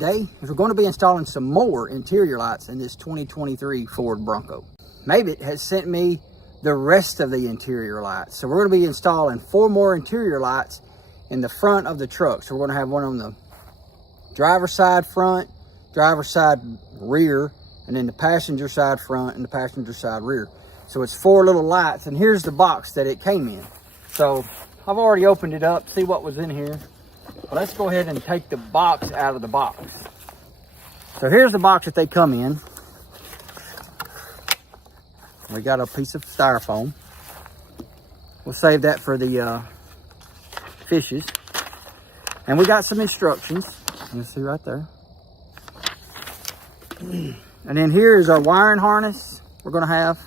Today, we're going to be installing some more interior lights in this 2023 Ford Bronco. Mabett has sent me the rest of the interior lights. So we're going to be installing 4 more interior lights in the front of the truck. So we're going to have one on the driver's side front, driver's side rear, and then the passenger side front and the passenger side rear. So it's 4 little lights, and here's the box that it came in. So I've already opened it up, see what was in here. But let's go ahead and take the box out of the box. So here's the box that they come in. We got a piece of styrofoam. We'll save that for the fishes. And we got some instructions. You can see right there. And then here is our wiring harness we're gonna have.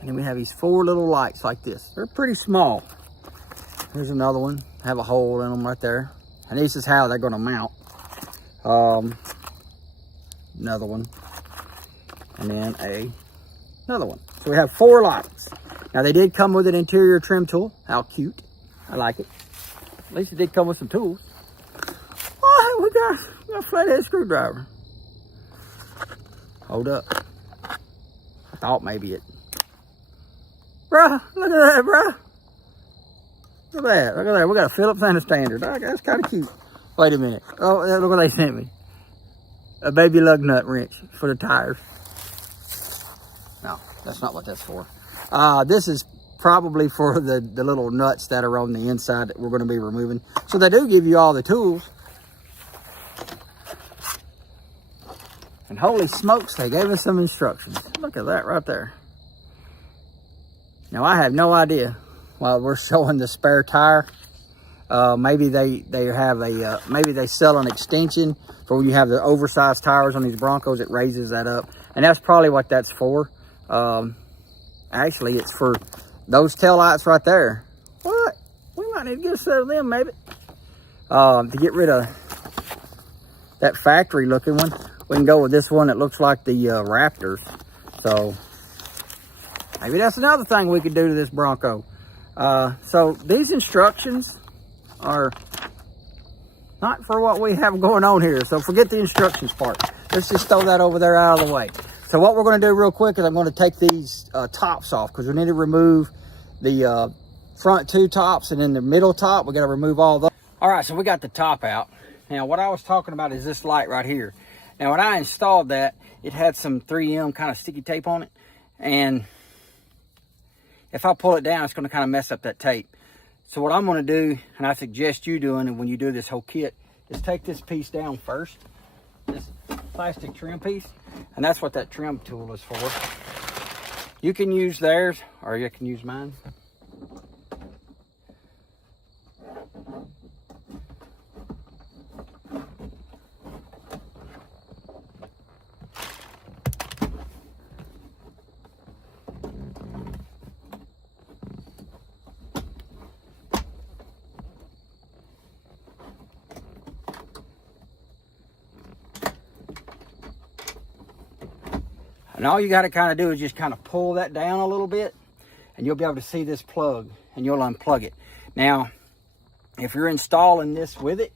And then we have these 4 little lights like this. They're pretty small. Here's another one. Have a hole in them right there. And this is how they're gonna mount. Another one. And then another one. So we have 4 lights. Now they did come with an interior trim tool. How cute. I like it. At least it did come with some tools. Oh, we got a flathead screwdriver. Hold up. I thought maybe it. Bruh, look at that, bruh. Look at that, look at that. We got a Phillips and a Standard. Oh, that's kind of cute. Wait a minute. Oh, look what they sent me. A baby lug nut wrench for the tires. No, that's not what that's for. This is probably for the little nuts that are on the inside that we're going to be removing. So they do give you all the tools. And holy smokes, they gave us some instructions. Look at that right there. Now I have no idea why we're showing the spare tire. Maybe they have a maybe they sell an extension for when you have the oversized tires on these Broncos. It raises that up, and that's probably what that's for. Actually, it's for those tail lights right there. What? We might need to get a set of them, maybe. To get rid of that factory looking one, we can go with this one that looks like the Raptors. So maybe that's another thing we could do to this Bronco. So these instructions are not for what we have going on here. So forget the instructions part. Let's just throw that over there out of the way. So what we're going to do real quick is I'm going to take these tops off, because we need to remove the front 2 tops, and then the middle top, we got to remove all those. All right, so we got the top out. Now what I was talking about is this light right here. Now when I installed that, it had some 3M kind of sticky tape on it, and if I pull it down, it's going to kind of mess up that tape. So what I'm going to do, and I suggest you doing it when you do this whole kit, is take this piece down first, this plastic trim piece, and that's what that trim tool is for. You can use theirs, or you can use mine. And all you got to kind of do is just kind of pull that down a little bit, and you'll be able to see this plug, and you'll unplug it. Now, if you're installing this with it,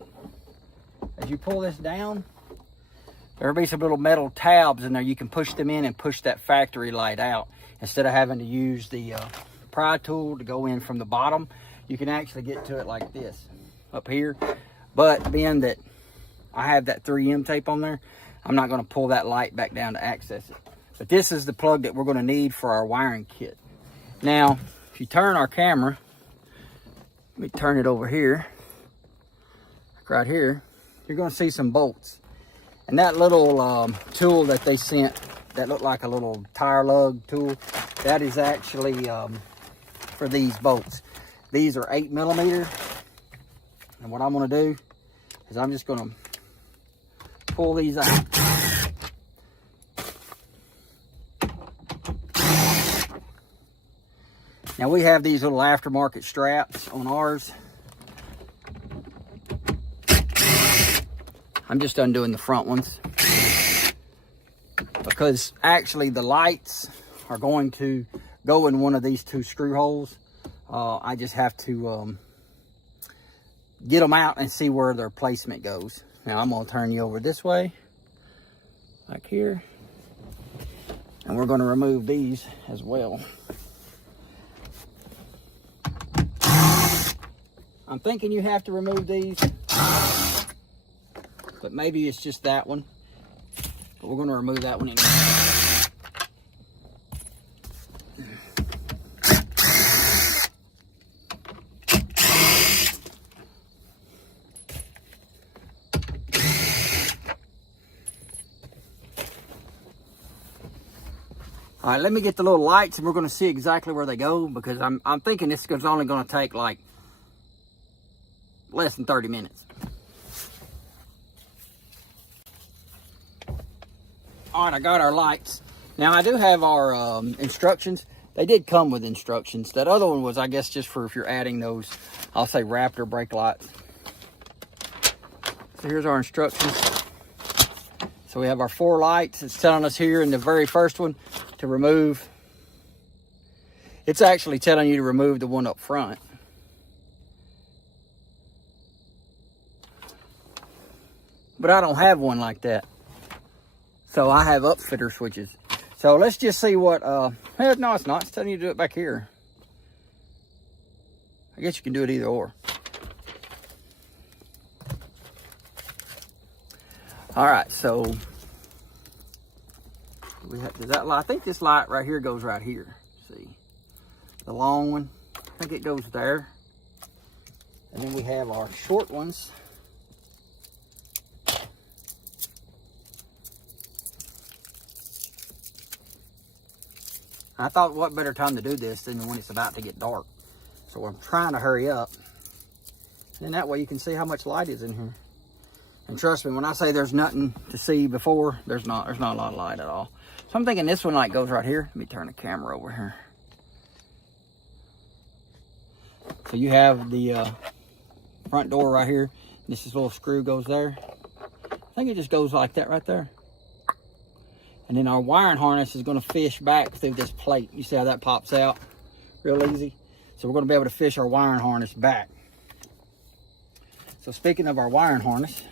as you pull this down, there'll be some little metal tabs in there. You can push them in and push that factory light out. Instead of having to use the pry tool to go in from the bottom, you can actually get to it like this, up here. But being that I have that 3M tape on there, I'm not going to pull that light back down to access it. But this is the plug that we're going to need for our wiring kit. Now, if you turn our camera, let me turn it over here, right here, you're going to see some bolts. And that little tool that they sent, that looked like a little tire lug tool, that is actually for these bolts. These are 8mm. And what I'm going to do is I'm just going to pull these out. Now we have these little aftermarket straps on ours. I'm just undoing the front ones, because actually the lights are going to go in one of these 2 screw holes. I just have to get them out and see where their placement goes. Now I'm gonna turn you over this way, like here, and we're gonna remove these as well. I'm thinking you have to remove these, but maybe it's just that one. But we're gonna remove that one anyway. All right, let me get the little lights and we're gonna see exactly where they go, because I'm thinking this is only gonna take like less than 30 minutes. All right, I got our lights. Now I do have our instructions. They did come with instructions. That other one was, I guess, just for if you're adding those, I'll say Raptor brake lights. So here's our instructions. So we have our 4 lights. It's telling us here in the very first one to remove. It's actually telling you to remove the one up front. But I don't have one like that. So I have upfitter switches. So let's just see what, no, it's not. It's telling you to do it back here. I guess you can do it either or. All right, so we have, does that light, I think this light right here goes right here. See, the long one, I think it goes there. And then we have our short ones. I thought, what better time to do this than when it's about to get dark. So I'm trying to hurry up. And that way you can see how much light is in here. And trust me, when I say there's nothing to see before, there's not a lot of light at all. So I'm thinking this one like goes right here. Let me turn the camera over here. So you have the front door right here. This little screw goes there. I think it just goes like that right there. And then our wiring harness is going to fish back through this plate. You see how that pops out real easy? So we're going to be able to fish our wiring harness back. So speaking of our wiring harness,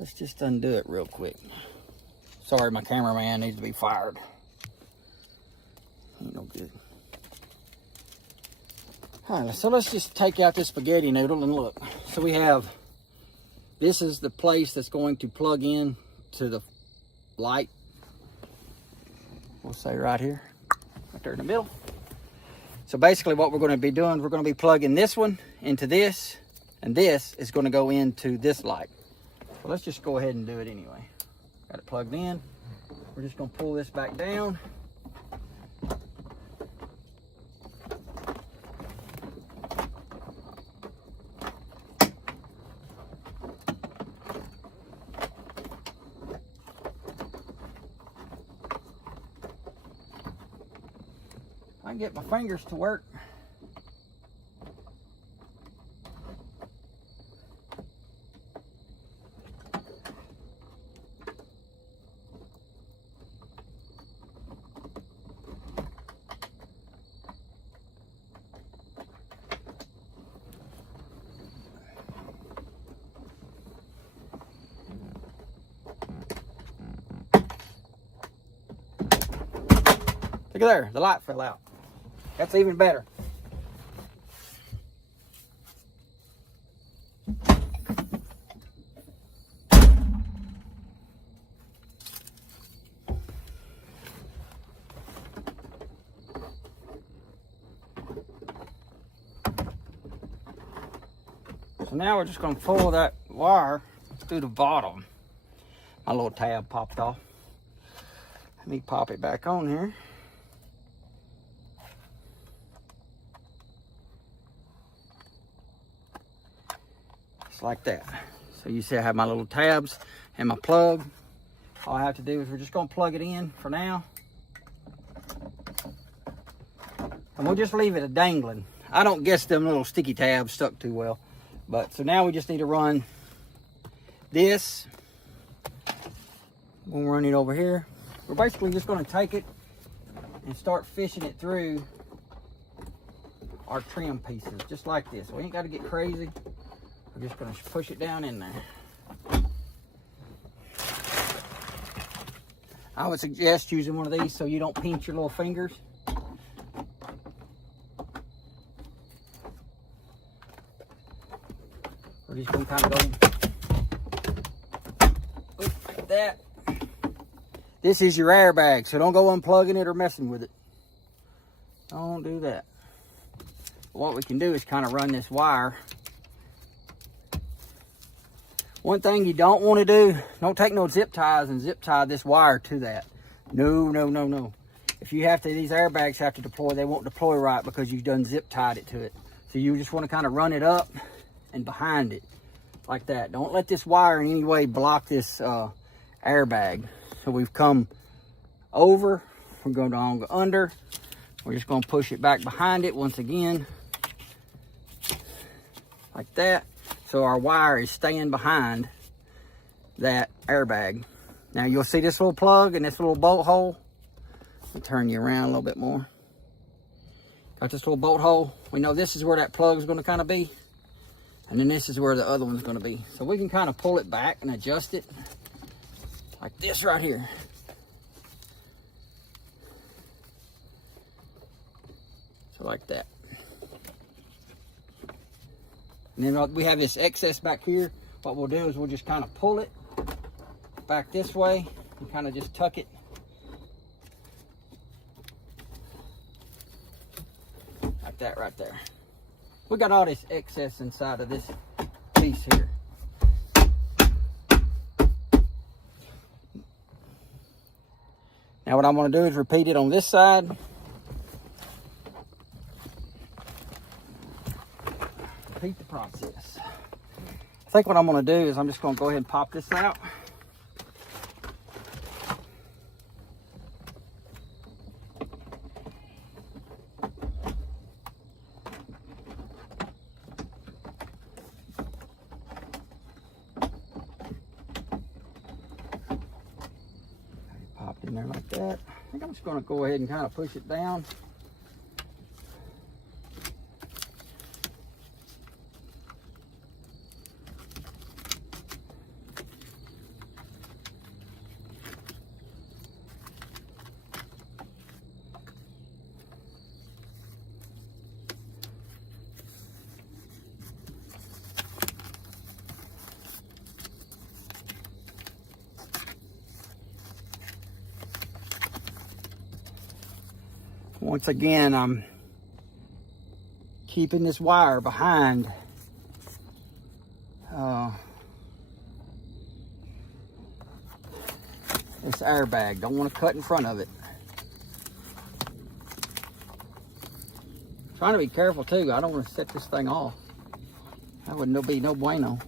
let's just undo it real quick. Sorry, my cameraman needs to be fired. Ain't no good. All right, so let's just take out this spaghetti noodle and look. So we have, this is the place that's going to plug in to the light. We'll say right here, right there in the middle. So basically what we're going to be doing, we're going to be plugging this one into this, and this is going to go into this light. So let's just go ahead and do it anyway. Got it plugged in. We're just going to pull this back down. I can get my fingers to work. Look at there, the light fell out. That's even better. So now we're just going to pull that wire through the bottom. My little tab popped off. Let me pop it back on here. Just like that. So you see I have my little tabs and my plug. All I have to do is we're just going to plug it in for now. And we'll just leave it a dangling. I don't guess them little sticky tabs stuck too well. But so now we just need to run this. We'll run it over here. We're basically just going to take it and start fishing it through our trim pieces, just like this. We ain't got to get crazy. We're just going to push it down in there. I would suggest using one of these so you don't pinch your little fingers. We're just going to kind of go like that. This is your airbag, so don't go unplugging it or messing with it. Don't do that. What we can do is kind of run this wire. One thing you don't want to do, don't take no zip ties and zip tie this wire to that. No, no, no, no. If you have to, these airbags have to deploy, they won't deploy right because you've done zip tied it to it. So you just want to kind of run it up and behind it like that. Don't let this wire in any way block this airbag. So we've come over, we're going to go under. We're just going to push it back behind it once again, like that. So our wire is staying behind that airbag. Now you'll see this little plug and this little bolt hole. I'll turn you around a little bit more. Got this little bolt hole. We know this is where that plug is going to kind of be. And then this is where the other one's going to be. So we can kind of pull it back and adjust it like this right here. So like that. And then we have this excess back here. What we'll do is we'll just kind of pull it back this way and kind of just tuck it. Like that right there. We got all this excess inside of this piece here. Now what I'm going to do is repeat it on this side. Repeat the process. I think what I'm going to do is I'm just going to go ahead and pop this out. Popped in there like that. I think I'm just going to go ahead and kind of push it down. Once again, I'm keeping this wire behind this airbag. Don't want to cut in front of it. Trying to be careful too. I don't want to set this thing off. That would be no bueno.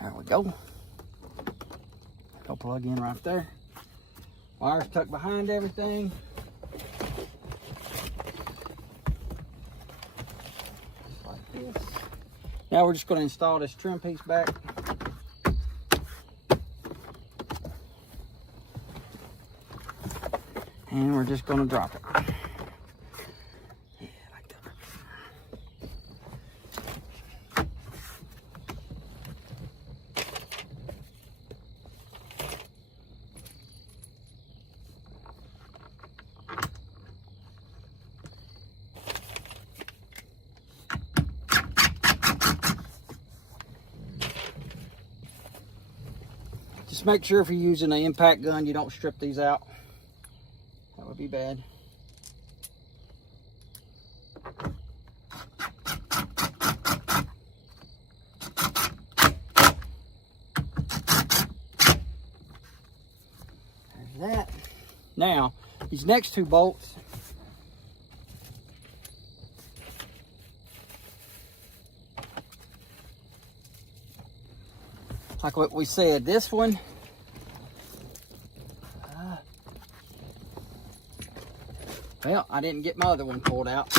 There we go. Go plug in right there. Wire's tucked behind everything. Just like this. Now we're just going to install this trim piece back. And we're just going to drop it. Just make sure if you're using an impact gun, you don't strip these out. That would be bad. There's that. Now, these next two bolts, like what we said, this one, well, I didn't get my other one pulled out.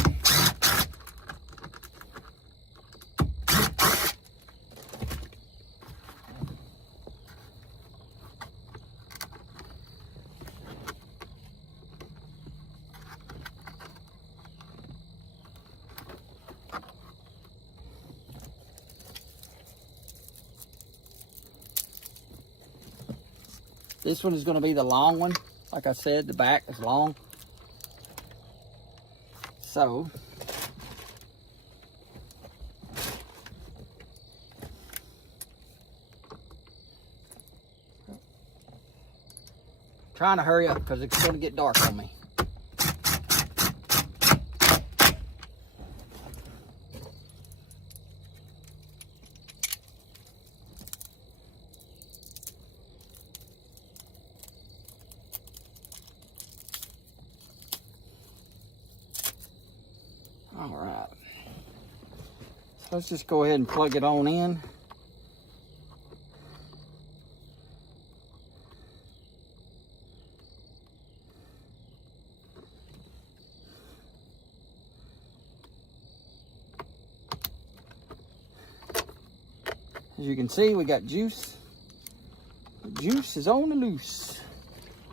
This one is going to be the long one. Like I said, the back is long. So, trying to hurry up because it's going to get dark on me. All right, so let's just go ahead and plug it on in. As you can see, we got juice. The juice is on the loose.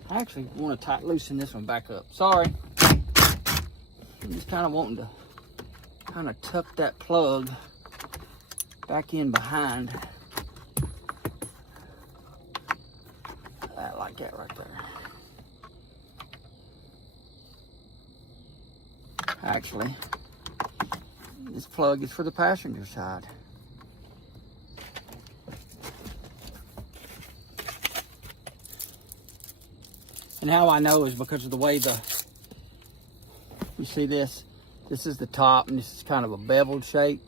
I actually want to loosen this one back up. Sorry. I'm just kind of wanting to kind of tuck that plug back in behind that, like that right there. Actually, this plug is for the passenger side. And how I know is because of the way you see this. This is the top, and this is kind of a beveled shape.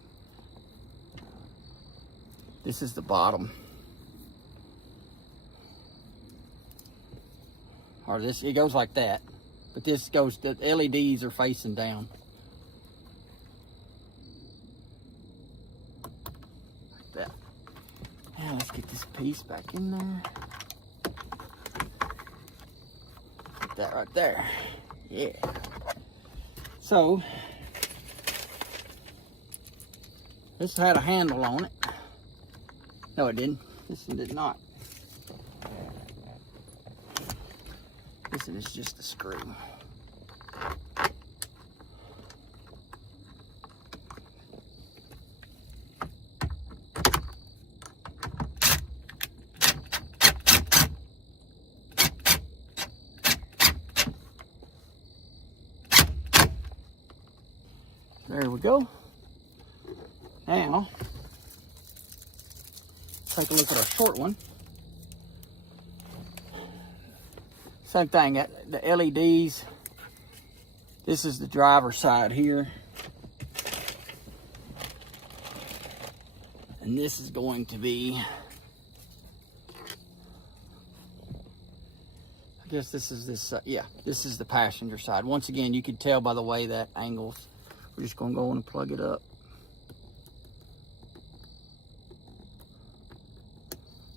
This is the bottom. Or this, it goes like that. But this goes, the LEDs are facing down. Like that. Now let's get this piece back in there. Put that right there. Yeah. So, this had a handle on it. No, it didn't. This one did not. This one is just a screw. There we go. Now, take a look at our short one. Same thing, the LEDs. This is the driver's side here. And this is going to be, I guess this is this, yeah, this is the passenger side. Once again, you can tell by the way that angles. We're just gonna go in and plug it up.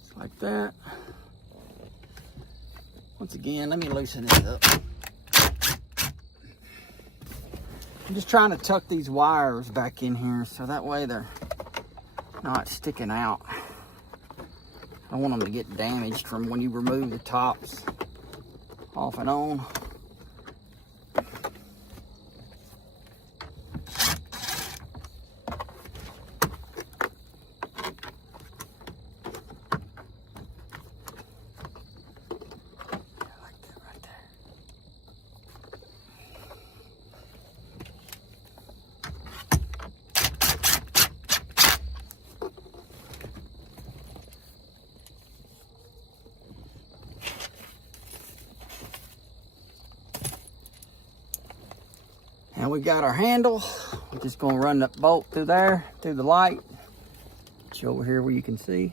Just like that. Once again, let me loosen this up. I'm just trying to tuck these wires back in here so that way they're not sticking out. I don't want them to get damaged from when you remove the tops off and on. Now we got our handle. We're just gonna run the bolt through there, through the light. Get you over here where you can see.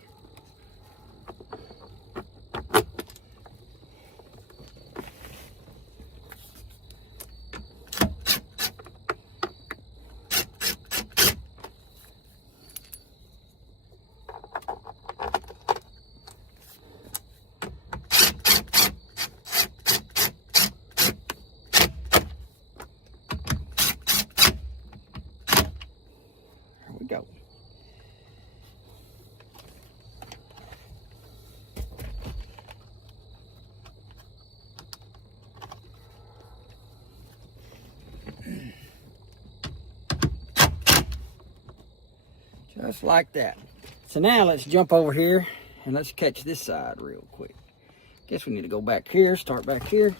Just like that. So now let's jump over here and let's catch this side real quick. Guess we need to go back here, start back here.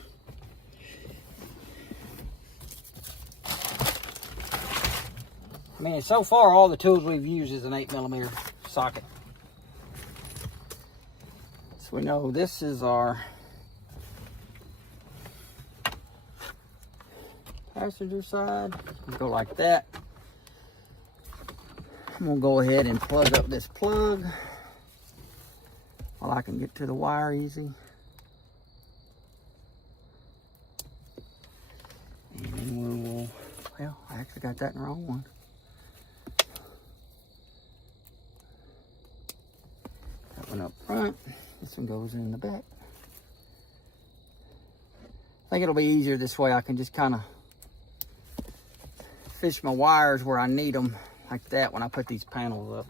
I mean, so far all the tools we've used is an 8mm socket. So we know this is our passenger side. We'll go like that. I'm gonna go ahead and plug up this plug while I can get to the wire easy. And then we will, well, I actually got that in the wrong one. That one up front. This one goes in the back. I think it'll be easier this way. I can just kind of fish my wires where I need them like that when I put these panels up.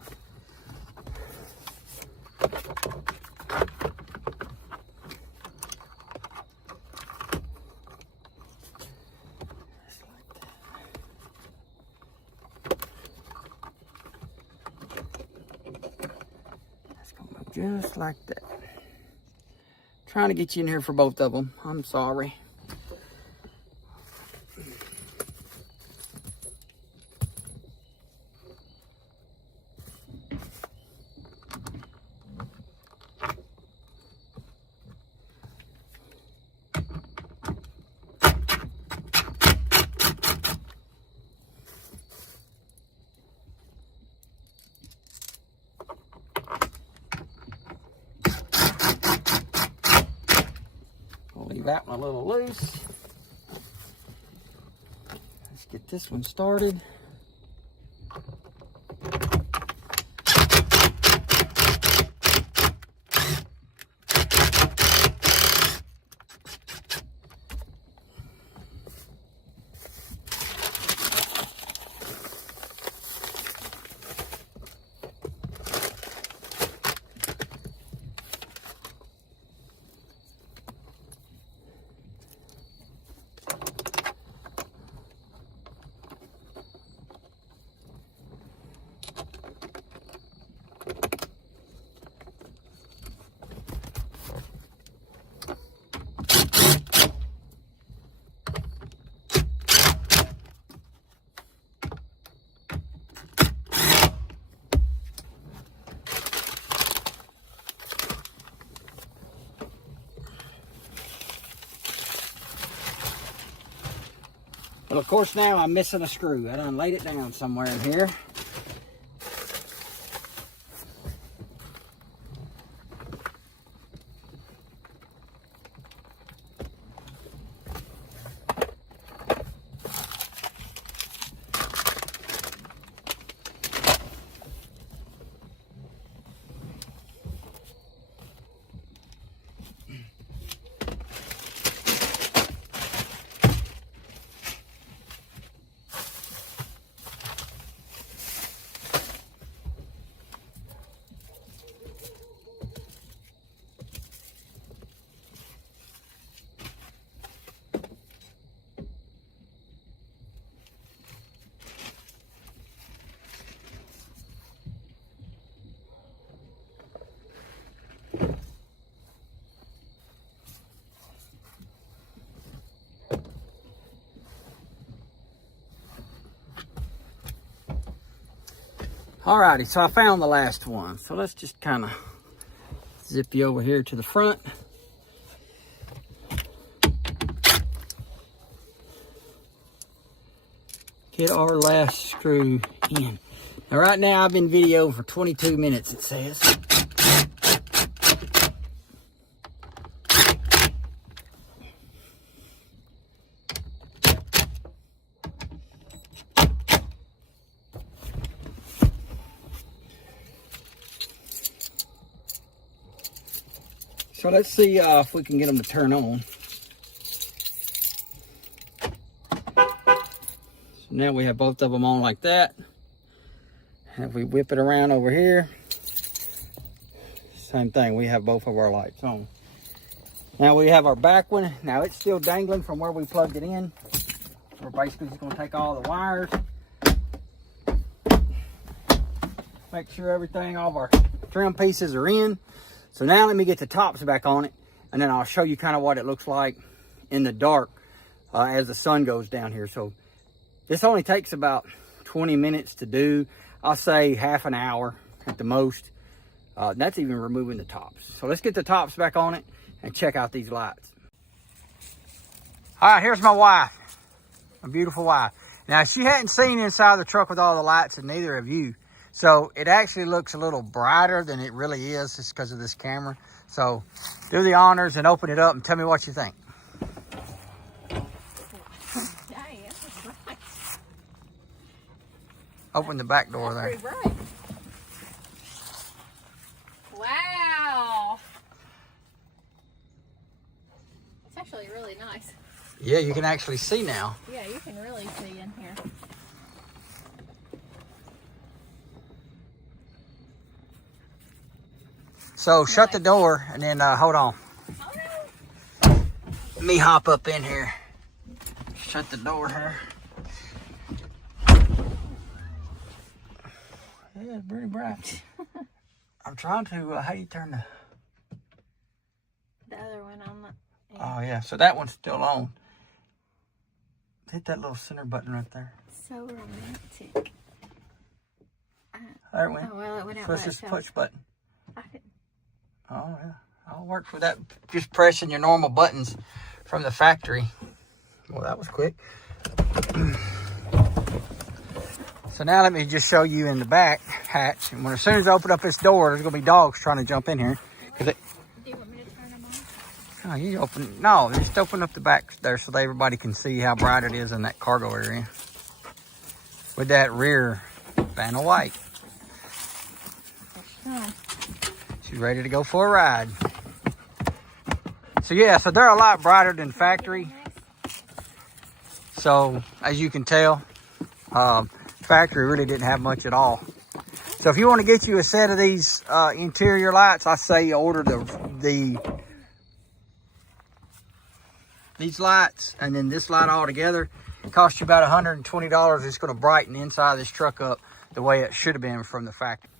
Just like that. Trying to get you in here for both of them. I'm sorry. Leave that one a little loose. Let's get this one started. Well, of course, now I'm missing a screw. I done laid it down somewhere in here. Alrighty, so I found the last one. So let's just kind of zip you over here to the front. Get our last screw in. Now right now I've been videoing for 22 minutes, it says. So let's see if we can get them to turn on. So now we have both of them on like that. And if we whip it around over here, same thing, we have both of our lights on. Now we have our back one. Now it's still dangling from where we plugged it in. So we're basically just gonna take all the wires. Make sure everything, all of our trim pieces are in. So now let me get the tops back on it, and then I'll show you kind of what it looks like in the dark as the sun goes down here. So this only takes about 20 minutes to do. I'll say half an hour at the most. That's even removing the tops. So let's get the tops back on it and check out these lights. All right, here's my wife, my beautiful wife. Now, she hadn't seen inside the truck with all the lights, and neither have you. So it actually looks a little brighter than it really is just because of this camera. So do the honors and open it up and tell me what you think. Open the back door there. Pretty bright. Wow. It's actually really nice. Yeah, you can actually see now. Yeah, you can really see in here. So shut the door and then hold on. Oh no. Let me hop up in here. Shut the door here. Yeah, it's pretty bright. I'm trying to, how you turn The other one on the... Yeah. Oh yeah, so that one's still on. Hit that little center button right there. So romantic. There it went. Oh, well, it went out. So it's just a push button. I Oh yeah, I'll work with that. Just pressing your normal buttons from the factory. Well, that was quick. So now let me just show you in the back hatch. And as soon as I open up this door, there's gonna be dogs trying to jump in here. Do you want me to turn them on? Oh, you open, no, just open up the back there so that everybody can see how bright it is in that cargo area. With that rear panel light. Oh. She's ready to go for a ride. So yeah, so they're a lot brighter than factory. So as you can tell, factory really didn't have much at all. So if you want to get you a set of these interior lights, I say order these lights and then this light all together. It costs you about $120. It's going to brighten the inside of this truck up the way it should have been from the factory.